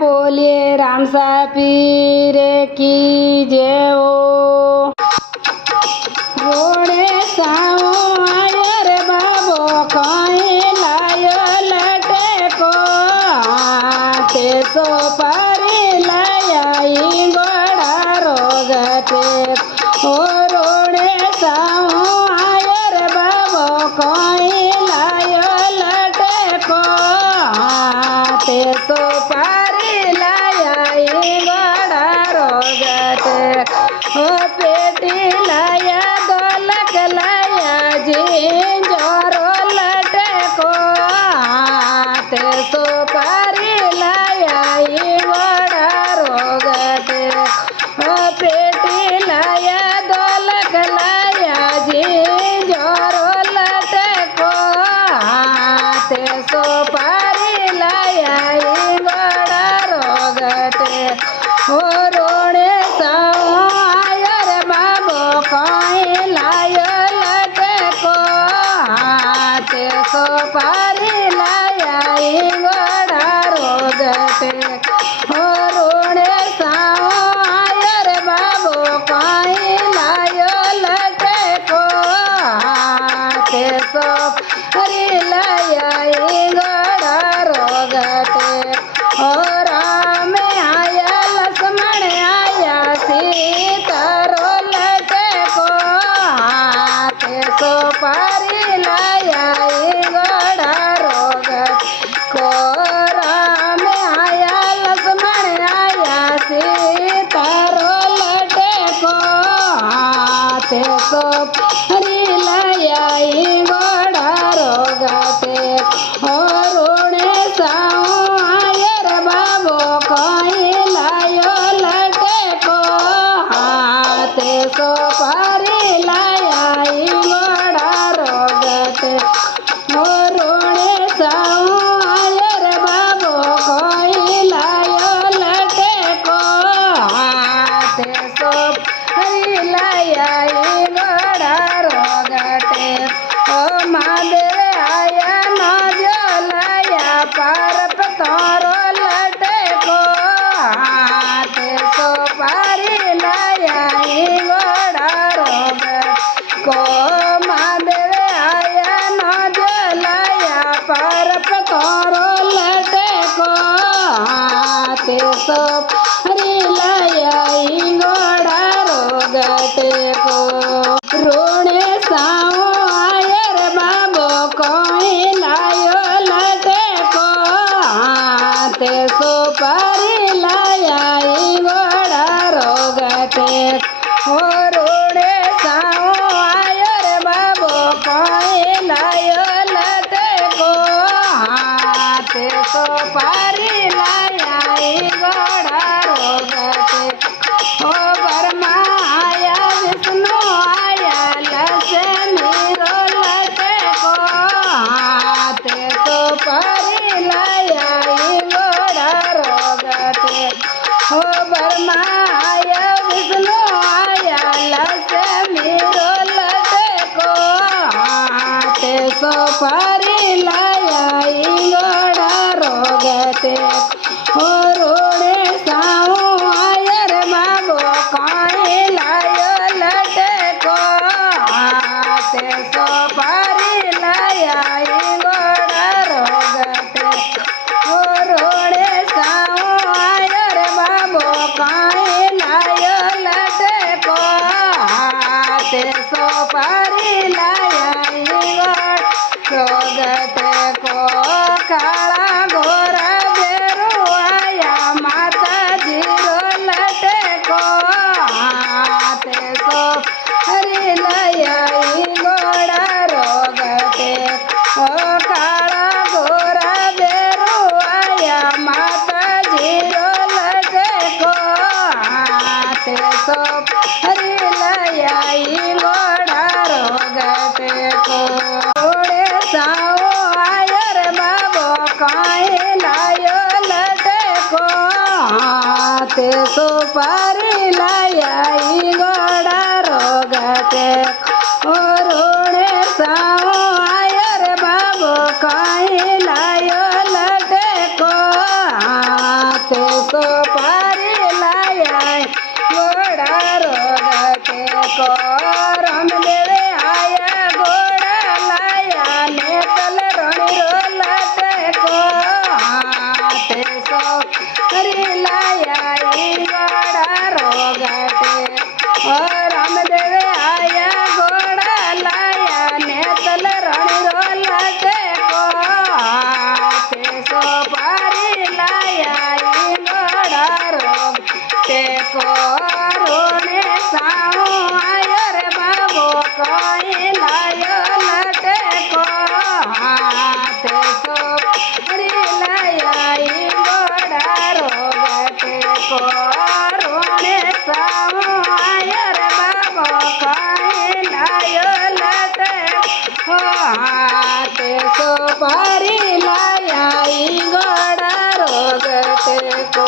बोलिए रामसा पीर की जय हो। रोड़े साओ आयर बाबो कहीं लायो लटे को ते सो पारी लायाई गोड़ा रोगते ओ रोड़े साओ आयर बाबो कहीं लायो लटे को ते सो पारी लायाई गोड़ा रोगते ओ पेटी लाया गोलक लाया जोरो लटे को ते सो पारी लाया गोड़ा रोगते ओ पेटी लाया गोलक लाया जोरो लटे को ते सो पारी लाया गोड़ा रोगते ओ रोड़े साओ आयर बाबो कहीं लायो लटे को ते सो पारी लाया गोड़ा रोगते ओ रोड़े साओ आयर बाबो कहीं लायो लटे को ते सो पारी लाया गोड़ा रोगते ओ राम आया लक्ष्मण आया सीता रो लटे को ते सो पारी लाया गोड़ा रोगत को राम आया लक्ष्मण आया सीता रो लटे को ते सो पारी लाया गोड़ा रोगते ओ रोड़े साओ आयर बाबो कहीं लायो लटे को ते सो पारी लाया गोड़ा रोगते ओ रोड़े साओ आयर बाबो कहीं लायो लटे को ते सो पारी लाया गोड़ा रोगते ओ महादेव आया नजो लाया पारप तोरो लटे को ते सो पारी लाया गोड़ा रोगत को महादेव आया नजो लाया पारप तोरो लटे को ते सो पारी लाया गोड़ा रोगते को रोड़े साओ आयर बाबो कहीं लायो लटे को ते सो पारी लाया गोड़ा रोगते ओ रोड़े साओ आयर बाबो कहीं लायो लटे को ते सो पारी लाया गोड़ा रोगते ओ ब्रह्मा आया विष्णु आया लक्ष्मी रो लटे को ते सो पारी लाया गोड़ा रोगते ओ ब्रह्मा आया विष्णु आया लक्ष्मी रो लटे को ते सो पारी लाया गोड़ा रोगते ओ रोड़े साओ आयर बाबो कहीं लायो लटे को ते सो पारी लाया गोड़ा रोगते ओ रोड़े साओ आयर बाबो कहीं लायो लटे को ते सो पारी लाया गोड़ा रोगते को काला घोरा बेरू आया माता जीरो लटे को ते सो पारी लाया गोड़ा रोगते ओ काला घोरा बेरू आया माता जीरो लटे को ते सो पारी लाया गोड़ा रोगते को रोड़े साओ आयर बाबो कहीं लायो लटे को ते सो पारी लाया गोड़ा रोगते ओ रोड़े साओ आयर बाबो कहीं लायो लटे को ते सो पारी लाया गोड़ा रोगते को रामदेव आया गोड़ा लाया नेतल रणि रोलते को हाथे सो पारी लाया गोड़ा रोगते ओ रामदेव आया गोड़ा लाया नेतल रणि रोलते को हाथे सो पारी लाया गोड़ा रोगते को रोने साऊ आयो रे बाबो कोई लायो लटे को हाथे सो पारी लाया गोड़ा रोगते को रोने साऊ आयो रे बाबो कोई लायो लटे को हाथे सो पारी लाया गोड़ा रोगते को